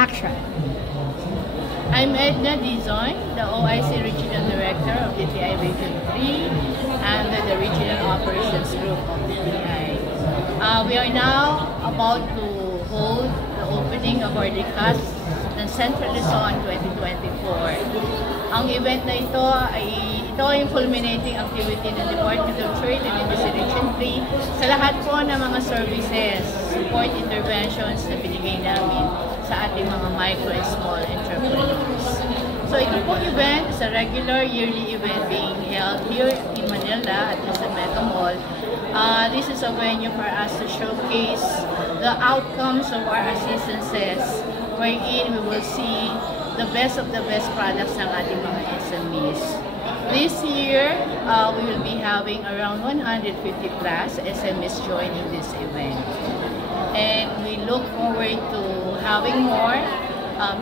Action. I'm Edna Dizon, the OIC Regional Director of DTI Region 3 and the Regional Operations Group of DTI. We are now about to hold the opening of our DICAS ng Central Luzon 2024. Ang event na ito ay yung culminating activity ng Department of Trade and Industry Region 3 sa lahat po ng mga services, support interventions na binigay namin sa ating mga micro and small entrepreneurs. So ito po event is a regular yearly event being held here in Manila at the Mega Mall. This is a venue for us to showcase the outcomes of our assistances, wherein we will see the best of the best products ng ating mga SMEs. This year, we will be having around 150 plus SMEs joining this event. And we look forward to having more,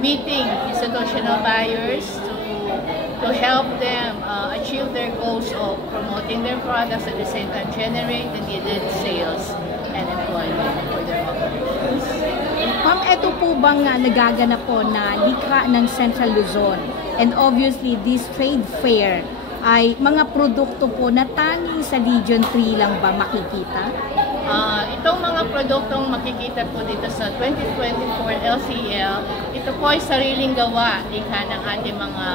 meeting institutional buyers to help them achieve their goals of promoting their products, at the same time generate the needed sales and employment for their operations. Ma'am, ito po bang nagaganap po na likha ng Central Luzon? And obviously, this trade fair ay mga produkto po na tanging sa Region 3 lang ba makikita? Itong mga produktong makikita po dito sa 2024 LCL, ito po ay sariling gawa likha ng ating mga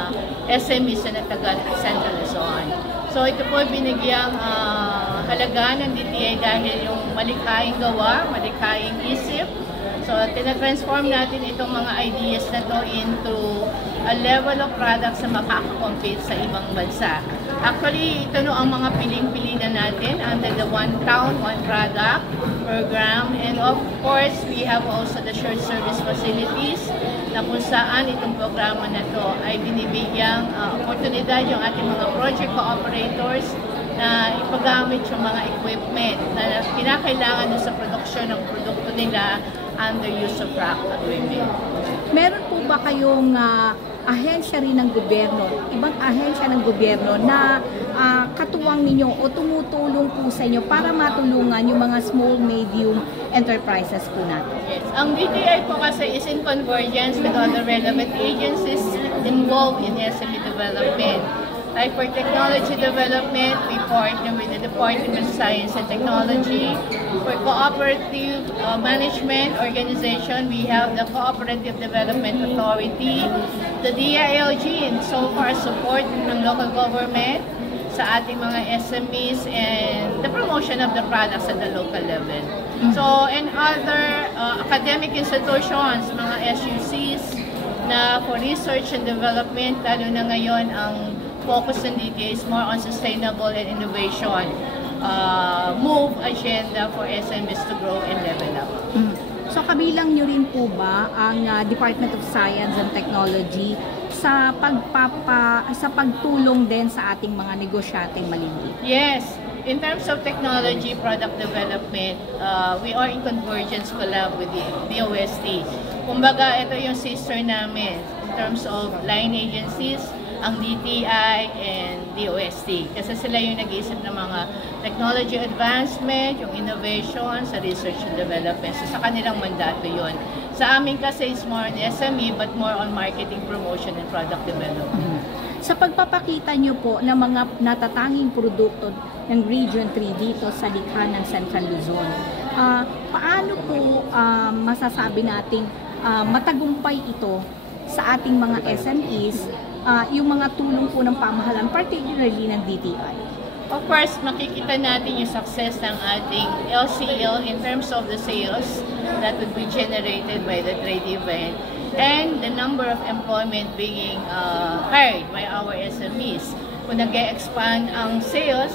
SMEs na taga Central Luzon. So ito po ay binigyang halaga ng DTI dahil yung malikhaing gawa, malikhaing isip. So tina-transform natin itong mga ideas na to into a level of products na makaka-compete sa ibang bansa. Actually, ito no ang mga piling-pili na natin under the One Town, One Product program. And of course, we have also the shared service facilities na kung saan itong programa na to ay binibigyang oportunidad yung ating mga project cooperators na ipagamit yung mga equipment na kinakailangan sa produksyon ng produkto nila under use of RAC agreement. Meron po ba kayong ahensya rin ng gobyerno, ibang ahensya ng gobyerno na katuwang ninyo o tumutulong po sa inyo para matulungan yung mga small, medium enterprises po natin? Yes. Ang DTI po kasi is in convergence with other relevant agencies involved in SME development. Like for technology development, we partner with the Department of Science and Technology. For cooperative management organization, we have the Cooperative Development Authority, the DILG, and so far support ng local government sa ating mga SMEs and the promotion of the products at the local level. So, and other academic institutions, mga SUCs, na for research and development, lalo na ngayon ang focus ng DTI is more on sustainable and innovation move agenda for SMEs to grow and level up. So kabilang nyo rin po ba ang Department of Science and Technology sa pagtulong din sa ating mga negosyanteng maliliit? Yes. In terms of technology, product development, we are in convergence collab with the DOST. Kumbaga, ito yung sister namin in terms of line agencies, ang DTI and DOST. Kasi sila yung nag-iisip ng mga technology advancement, yung innovation sa research and development. So sa kanilang mandato yun. Sa amin kasi is more on SME but more on marketing, promotion, and product development. Sa pagpapakita nyo po ng mga natatanging produkto ng Region 3 dito sa likha ng Central Luzon, paano po masasabi nating matagumpay ito sa ating mga SMEs, yung mga tulong po ng pamahalaan, particularly ng DTI? Of course, makikita natin yung success ng ating LCL in terms of the sales that would be generated by the trade event and the number of employment being hired by our SMEs. Kung nag-expand ang sales,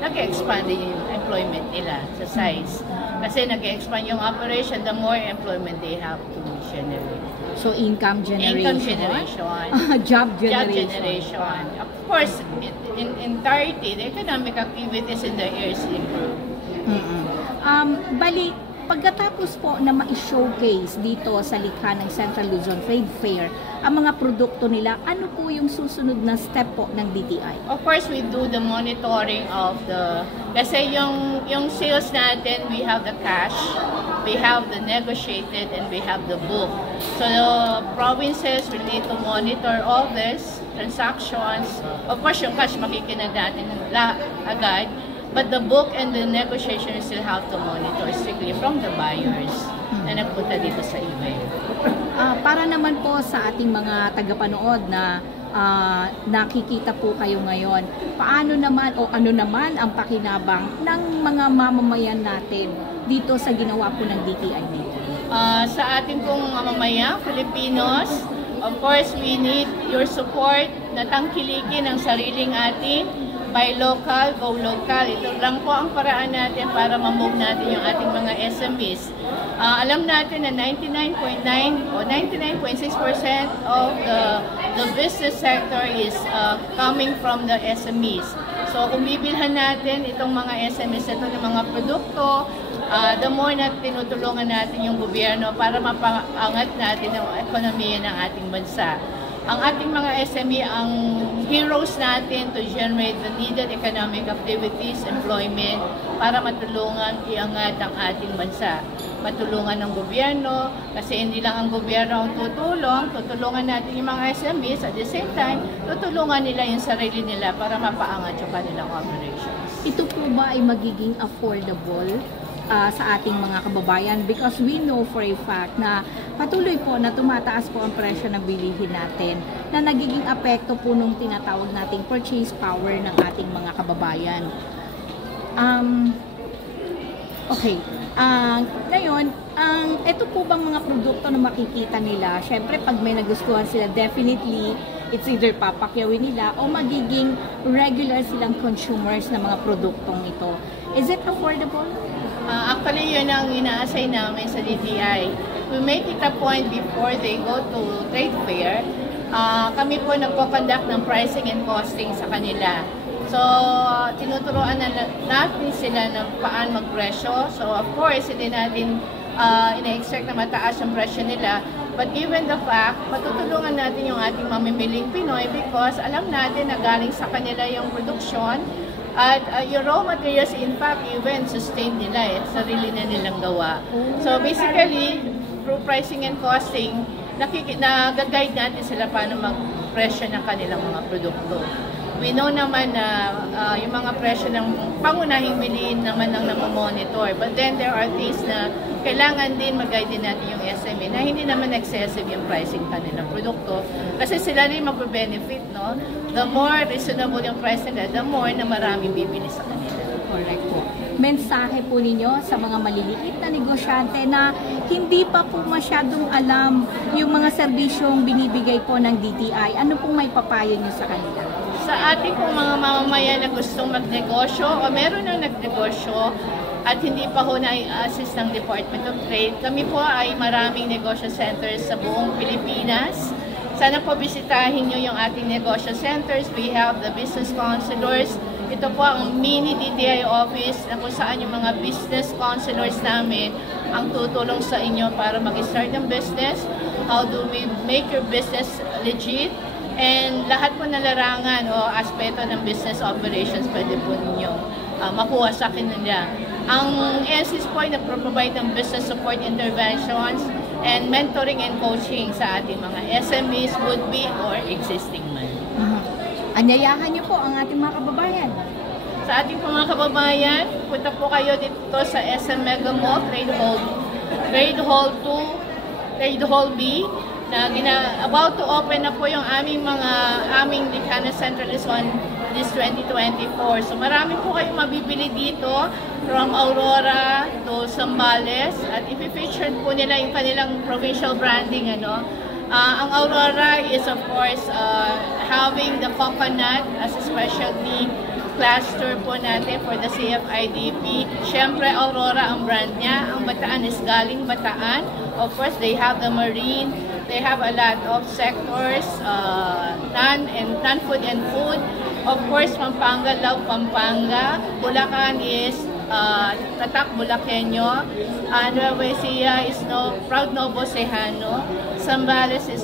nag-expand din yung employment nila sa size. Kasi nag-expand yung operation, the more employment they have to generate. So income generation. Income generation. Job generation. Job generation. Of course, in entirety, the economic activities in the areas improve. Bali, pagkatapos po na ma-showcase dito sa likha ng Central Luzon Trade Fair, ang mga produkto nila, ano po yung susunod na step po ng DTI? Of course, we do the monitoring of the, kasi yung sales natin, we have the cash we have the negotiated, and we have the book. So the provinces will need to monitor all this transactions. Of course, yung cash makikinag natin agad, but the book and the negotiation we still have to monitor strictly from the buyers na nagpunta dito sa event. Para naman po sa ating mga tagapanood na nakikita po kayo ngayon, paano naman o ano naman ang pakinabang ng mga mamamayan natin dito sa ginawa po ng DTI dito? Sa ating pong mamamayan, Filipinos, of course, we need your support na tangkilikin ang sariling atin. Buy local, go local. Ito lang po ang paraan natin para ma-move natin yung ating mga SMEs. Alam natin na 99.9 o 99.6% of the business sector is coming from the SMEs. So kung bibilhan natin itong mga SMEs ito ng mga produkto, the more na tinutulungan natin yung gobyerno para mapaangat natin ang ekonomiya ng ating bansa. Ang ating mga SME ang heroes natin to generate the needed economic activities, employment, para matulungan iangat ang ating bansa. Matulungan ng gobyerno, kasi hindi lang ang gobyerno ang tutulungan natin yung mga SMEs, at the same time, tutulungan nila yung sarili nila para mapaangat yung kanilang operations. Ito po ba ay magiging affordable sa ating mga kababayan? Because we know for a fact na patuloy po na tumataas po ang presyo ng bilihin natin, na nagiging apekto po nung tinatawag nating purchase power ng ating mga kababayan. Okay. Ngayon, ito po bang mga produkto na makikita nila? Siyempre, pag may nagustuhan sila, definitely, it's either papakyawin nila o magiging regular silang consumers ng mga produktong ito. Is it affordable? Actually, yun ang ina-assign namin sa DTI. We make it a point before they go to trade fair. Kami po nagpo-conduct ng pricing and costing sa kanila. So, tinuturuan na natin sila na paano magpresyo. So, of course, hindi natin ina-expect na mataas yung presyo nila. But given the fact, matutulungan natin yung ating mamimiling Pinoy because alam natin na galing sa kanila yung produksyon. At yung raw materials, in fact, even sustain nila sarili na nilang gawa. So basically, through pricing and costing, nag-guide natin sila paano mag-presyo ng kanilang mga produkto. We know naman na yung mga presyo ng pangunahing bilihin naman ang namomonitor. But then there are things na kailangan din mag-guide din natin yung SME na hindi naman excessive yung pricing kanilang produkto. Kasi sila rin mag-benefit, no? The more reasonable yung price nila, the more na marami bibili sa kanila. Correct po. Mensahe po ninyo sa mga maliliit na negosyante na hindi pa po masyadong alam yung mga serbisyong binibigay po ng DTI. Ano pong may papayo nyo sa kanila? Sa ating pong mga mamamayan na gustong magnegosyo o meron na nagnegosyo at hindi pa ho na-assist ng Department of Trade, kami po ay maraming negosyo centers sa buong Pilipinas. Sana po bisitahin nyo yung ating negosyo centers. We have the business counselors. Ito po ang mini DTI office na kung saan yung mga business counselors namin ang tutulong sa inyo para mag-start ng business. How do we make your business legit? And lahat po na larangan o aspeto ng business operations pwede po ninyo makuha sa kanila. Ang NCS po ay nagpro-provide ng business support interventions and mentoring and coaching sa ating mga SMEs, would-be or existing man. Anyayahan niyo po ang ating mga kababayan. Sa ating mga kababayan, punta po kayo dito sa SM Mega Mall, Trade Hall 2, Trade Hall B, na about to open na po yung aming Likhanan Central Luzon this 2024. So marami po kayong mabibili dito from Aurora to Zambales, at i-feature po nila yung kanilang provincial branding. Ang Aurora is of course having the coconut as a specialty cluster po natin for the CFIDP. Siyempre, Aurora ang brand niya. Ang Bataan is galing Bataan. Of course, they have the marine. They have a lot of sectors, non-food and food. Of course, Pampanga, love Pampanga. Bulacan is Tatak Bulaqueño. Nueva Ecija is proud Novo Sejano. Zambales is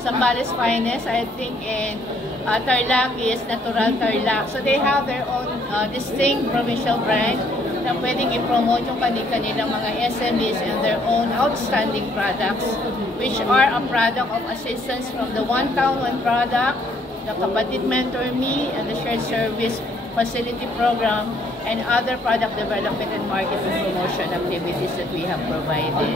Zambales Finest, I think, and Tarlac is Natural Tarlac. So they have their own distinct provincial brand. na pwedeng i-promote yung kanilang mga SMEs and their own outstanding products, which are a product of assistance from the One Town, One Product, the Kapatid Mentor Me, and the Shared Service Facility Program, and other product development and marketing promotion activities that we have provided.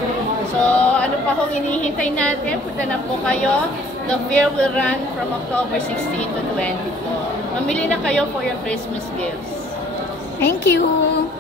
So, ano pa kung inihintay natin? Punta na po kayo. The fair will run from October 16 to 20 po. Mamili na kayo for your Christmas gifts. Thank you!